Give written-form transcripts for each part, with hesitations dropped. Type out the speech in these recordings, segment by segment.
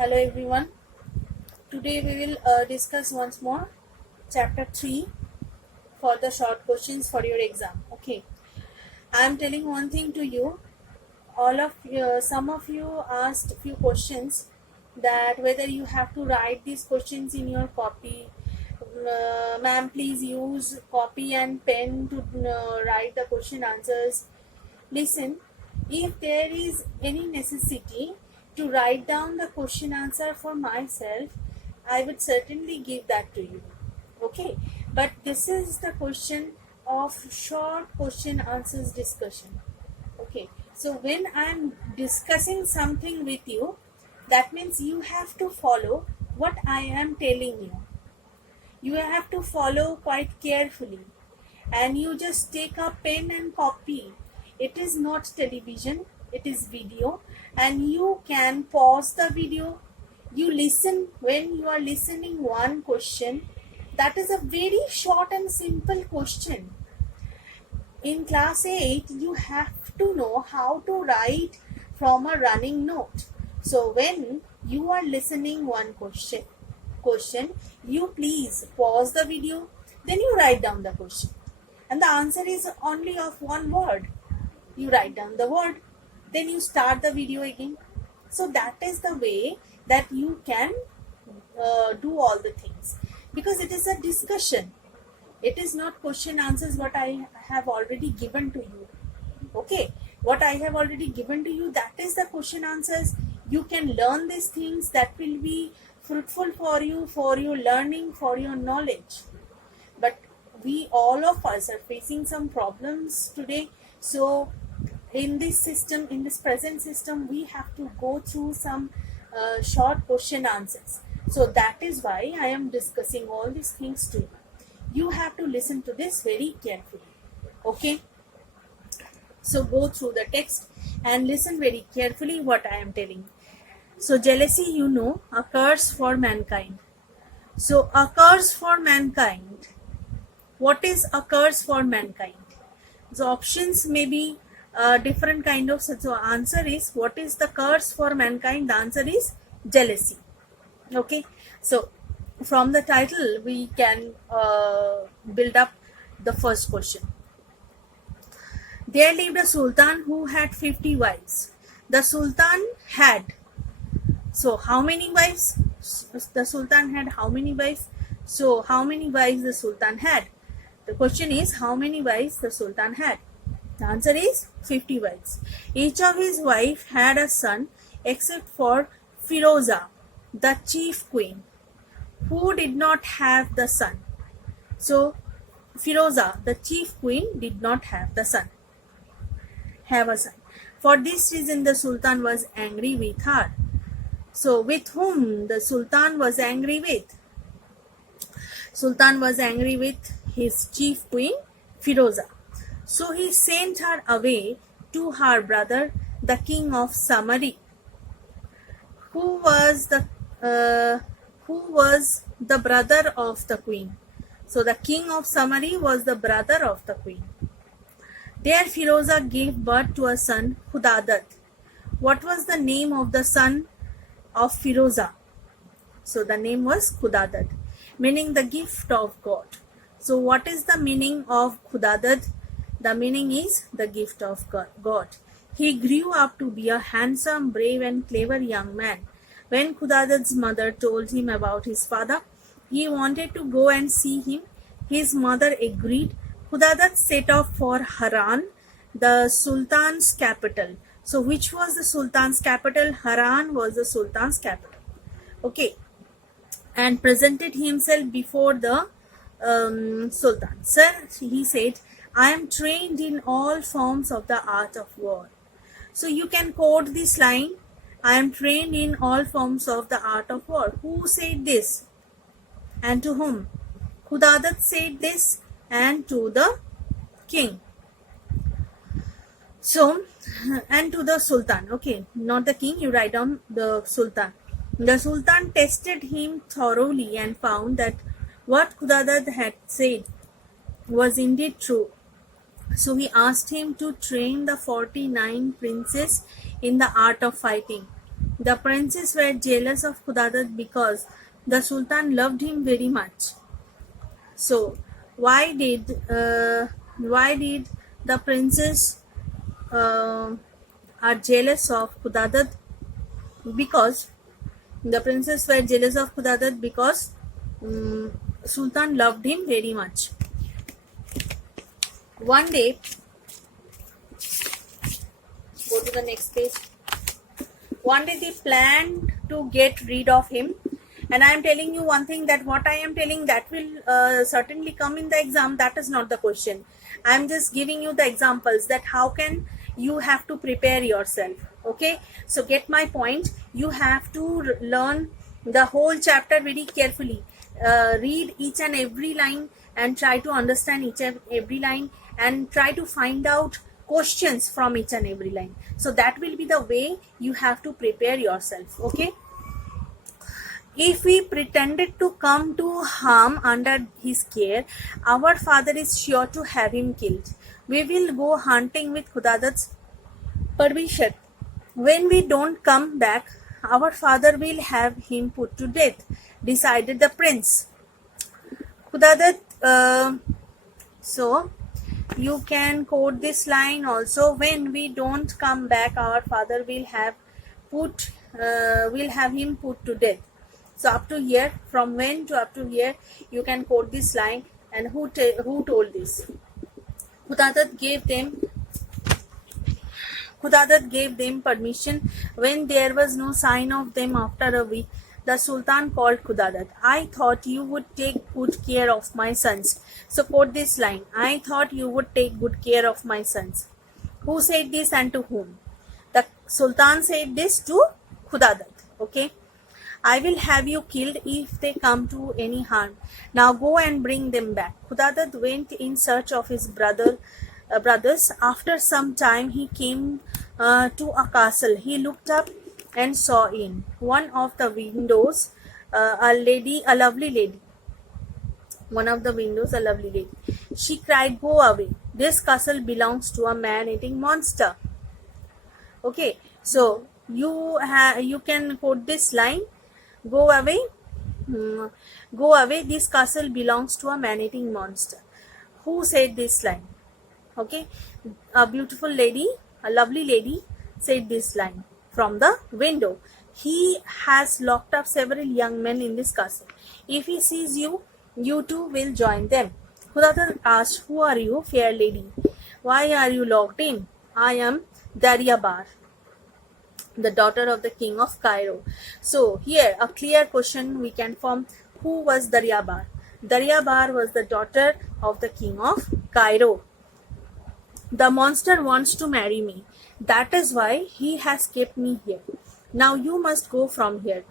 Hello everyone. Today we will discuss once more chapter 3 for the short questions for your exam. Okay. I am telling one thing to you. Some of you asked few questions that whether you have to write these questions in your copy. Ma'am, please use copy and pen to write the question answers. Listen, if there is any necessity to write down the question answer for myself, I would certainly give that to you. Okay, but this is the question of short question answers discussion. Okay, so when I'm discussing something with you, that means you have to follow what I am telling you. You have to follow quite carefully, and you just take a pen and copy. It is not television, it is video, and you can pause the video. You listen when you are listening one question. That is a very short and simple question. In class 8, you have to know how to write from a running note. So when you are listening one question, you please pause the video, then you write down the question. And the answer is only of one word. You write down the word, then you start the video again. So that is the way that you can do all the things, because it is a discussion. It is not question answers what I have already given to you. Okay, what I have already given to you, that is the question answers. You can learn these things, that will be fruitful for your learning, for your knowledge. But we all of us are facing some problems today. So in this present system, we have to go through some short question answers. So that is why I am discussing all these things to you. You have to listen to this very carefully. Okay, so go through the text and listen very carefully what I am telling. So jealousy, occurs for mankind. So occurs for mankind. What is occurs for mankind? So options may be different kind of. So answer is, what is the curse for mankind? The answer is jealousy. Okay, so from the title we can build up the first question. There lived a sultan who had 50 wives. The sultan had, so how many wives? The sultan had how many wives? So how many wives the sultan had? The question is, how many wives the sultan had? The answer is 50 wives. Each of his wife had a son except for Firoza, the chief queen, who did not have the son. So Firoza, the chief queen, did not have a son. For this reason the sultan was angry with her. So with whom the sultan was angry with? Sultan was angry with his chief queen Firoza. So he sent her away to her brother, the king of Samari, who was the brother of the queen. So the king of Samari was the brother of the queen. There Firoza gave birth to a son, Khudadat. What was the name of the son of Firoza? So the name was Khudadat, meaning the gift of God. So what is the meaning of Khudadat? The meaning is the gift of God. He grew up to be a handsome, brave and clever young man. When Khudadat's mother told him about his father, he wanted to go and see him. His mother agreed. Khudadat set off for Haran, the sultan's capital. So which was the sultan's capital? Haran was the sultan's capital. Okay, and presented himself before the sultan. Sir, he said, I am trained in all forms of the art of war. So you can quote this line, I am trained in all forms of the art of war. Who said this and to whom? Khudadat said this and to the king. So, and to the sultan. Okay, not the king, you write down the sultan. The sultan tested him thoroughly and found that what Khudadat had said was indeed true. So he asked him to train the 49 princes in the art of fighting. The princes were jealous of Khudadat because the Sultan loved him very much. So, why did the princes are jealous of Khudadat? Because the princes were jealous of Khudadat because Sultan loved him very much. One day, go to the next page. One day they planned to get rid of him, and I am telling you one thing, that what I am telling, that will certainly come in the exam. That is not the question. I am just giving you the examples that how can you have to prepare yourself. Okay, so get my point. You have to learn the whole chapter very carefully. Read each and every line and try to understand each and every line, and try to find out questions from each and every line. So that will be the way you have to prepare yourself. Okay, if we pretended to come to harm under his care, our father is sure to have him killed. We will go hunting with Khudadat's permission. When we don't come back, our father will have him put to death, decided the prince. Khudadat, so you can quote this line also. When we don't come back, our father will have him put to death. So up to here, from when to up to here, you can quote this line. And who told this? Khudadat gave them permission. When there was no sign of them after a week, the Sultan called Khudadat. I thought you would take good care of my sons. So quote this line. I thought you would take good care of my sons. Who said this and to whom? The Sultan said this to Khudadat. Okay. I will have you killed if they come to any harm. Now go and bring them back. Khudadat went in search of his brothers. After some time, he came to a castle. He looked up and saw in one of the windows a lovely lady. One of the windows, a lovely lady. She cried, "Go away! This castle belongs to a man-eating monster." Okay, so you can quote this line. Go away, go away, this castle belongs to a man-eating monster. Who said this line? Okay, a beautiful lady, a lovely lady said this line from the window. He has locked up several young men in this castle. If he sees you, you too will join them. Khudadat asked, "Who are you, fair lady? Why are you locked in?" "I am Daryabar, the daughter of the king of Cairo." So here a clear question we can form. Who was Daryabar? Daryabar was the daughter of the king of Cairo. The monster wants to marry me. That is why he has kept me here. Now you must go from here.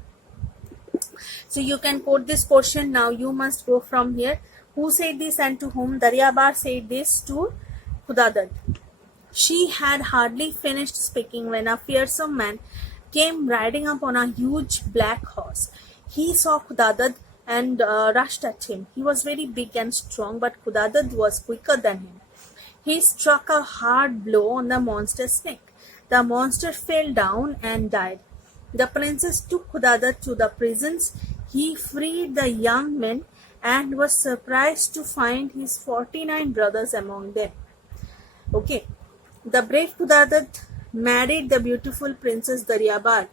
So you can quote this portion. Now you must go from here. Who said this and to whom? Daryabar said this to Khudadat. She had hardly finished speaking when a fearsome man came riding up on a huge black horse. He saw Khudadat and rushed at him. He was very big and strong, but Khudadat was quicker than him. He struck a hard blow on the monster's neck. The monster fell down and died. The princess took Khudadat to the prisons. He freed the young men and was surprised to find his 49 brothers among them. Okay. The brave Khudadat married the beautiful princess Daryabar.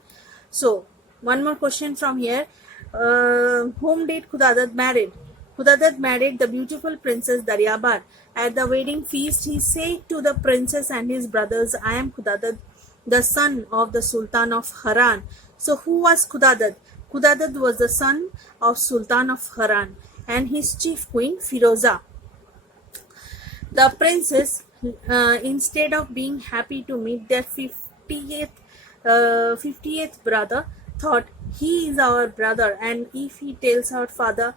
So, one more question from here. Whom did Khudadat marry? Khudadat married the beautiful princess Daryabar. At the wedding feast, he said to the princess and his brothers, "I am Khudadat, the son of the Sultan of Haran." So, who was Khudadat? Khudadat was the son of Sultan of Haran and his chief queen Firoza. The princess, instead of being happy to meet their 50th brother, thought, "He is our brother, and if he tells our father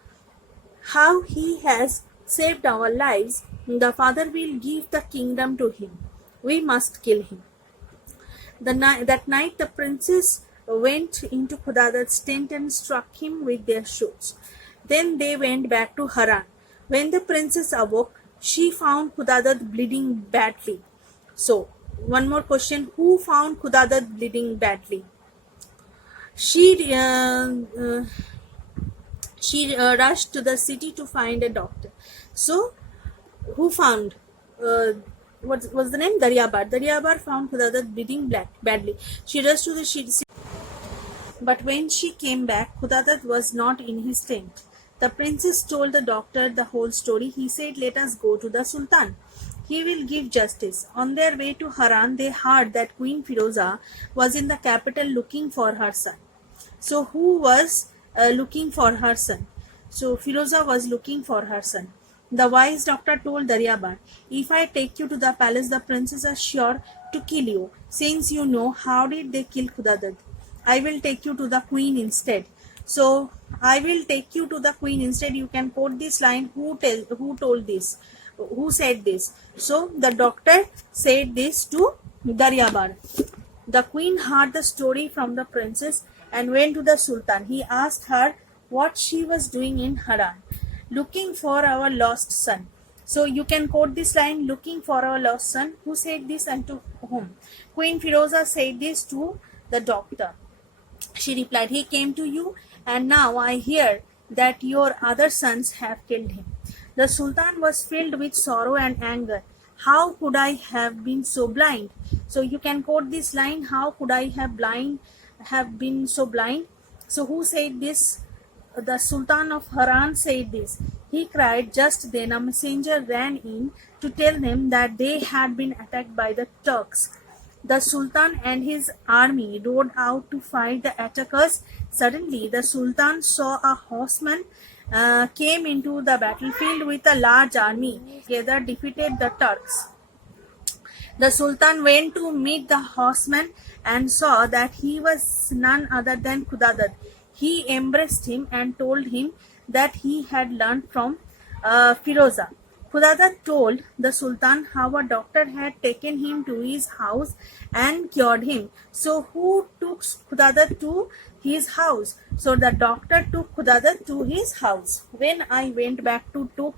how he has saved our lives, the father will give the kingdom to him. We must kill him." That night the princes went into Khudadat's tent and struck him with their swords. Then they went back to Haran. When the princess awoke, she found Khudadat bleeding badly. So, one more question. Who found Khudadat bleeding badly? She rushed to the city to find a doctor. So, who found? What was the name? Daryabar. Daryabar found Khudadat bleeding badly. She rushed to the city, but when she came back, Khudadat was not in his tent. The princess told the doctor the whole story. He said, "Let us go to the Sultan. He will give justice." On their way to Haran, they heard that Queen Firoza was in the capital looking for her son. So, who was looking for her son? So, Firoza was looking for her son. The wise doctor told Daryabar, "If I take you to the palace, the princess is sure to kill you. Since you know how did they kill Khudadat, I will take you to the queen instead." So, I will take you to the queen instead. You can quote this line. Who told this? Who said this? So, the doctor said this to Daryabar. The queen heard the story from the princess and went to the Sultan. He asked her what she was doing in Haran. "Looking for our lost son." So you can quote this line, "Looking for our lost son." Who said this and to whom? Queen Firoza said this to the doctor. She replied, "He came to you, and now I hear that your other sons have killed him." The Sultan was filled with sorrow and anger. "How could I have been so blind?" So you can quote this line, "How could I have been so blind?" So who said this? The Sultan of Haran said this. He cried. Just then a messenger ran in to tell them that they had been attacked by the Turks. The Sultan and his army rode out to fight the attackers. Suddenly, the Sultan saw a horseman came into the battlefield with a large army. Together defeated the Turks. The Sultan went to meet the horseman and saw that he was none other than Khudadat. He embraced him and told him that he had learned from Firoza. Khudadat told the Sultan how a doctor had taken him to his house and cured him. So who took Khudadat to his house? So the doctor took Khudadat to his house. When I went back to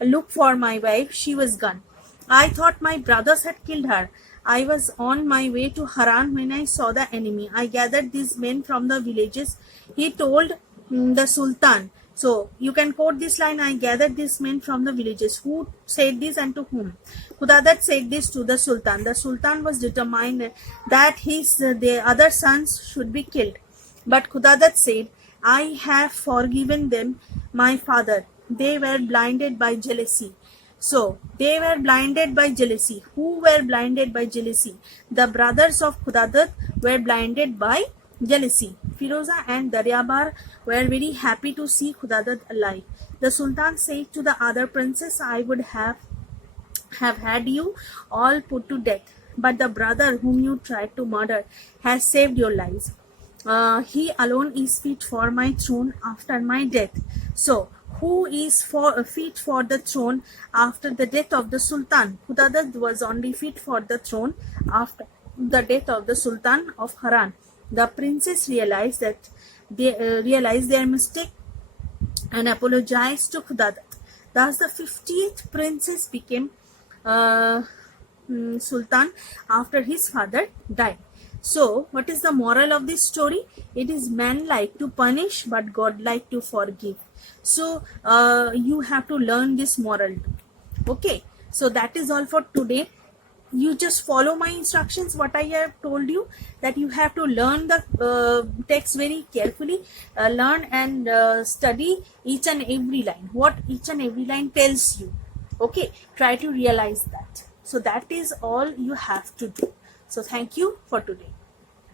look for my wife, she was gone. I thought my brothers had killed her. I was on my way to Haran when I saw the enemy. I gathered these men from the villages. He told the Sultan. So you can quote this line, "I gathered these men from the villages." Who said this and to whom? Khudadat said this to the Sultan. The Sultan was determined that the other sons should be killed. But Khudadat said, "I have forgiven them, my father. They were blinded by jealousy." So, they were blinded by jealousy. Who were blinded by jealousy? The brothers of Khudadat were blinded by jealousy. Firoza and Daryabar were very happy to see Khudadat alive. The Sultan said to the other princess, "I would have had you all put to death, but the brother whom you tried to murder has saved your lives. He alone is fit for my throne after my death." So, who is fit for the throne after the death of the Sultan? Khudadat was only fit for the throne after the death of the Sultan of Haran. The princess realized their mistake and apologized to Khudadat. Thus, the 50th princess became Sultan after his father died. So, what is the moral of this story? It is man-like to punish, but God-like to forgive. So, you have to learn this moral. Okay. So, that is all for today. You just follow my instructions, what I have told you, that you have to learn the text very carefully, learn and study each and every line, what each and every line tells you. Okay. Try to realize that. So, that is all you have to do. So, thank you for today.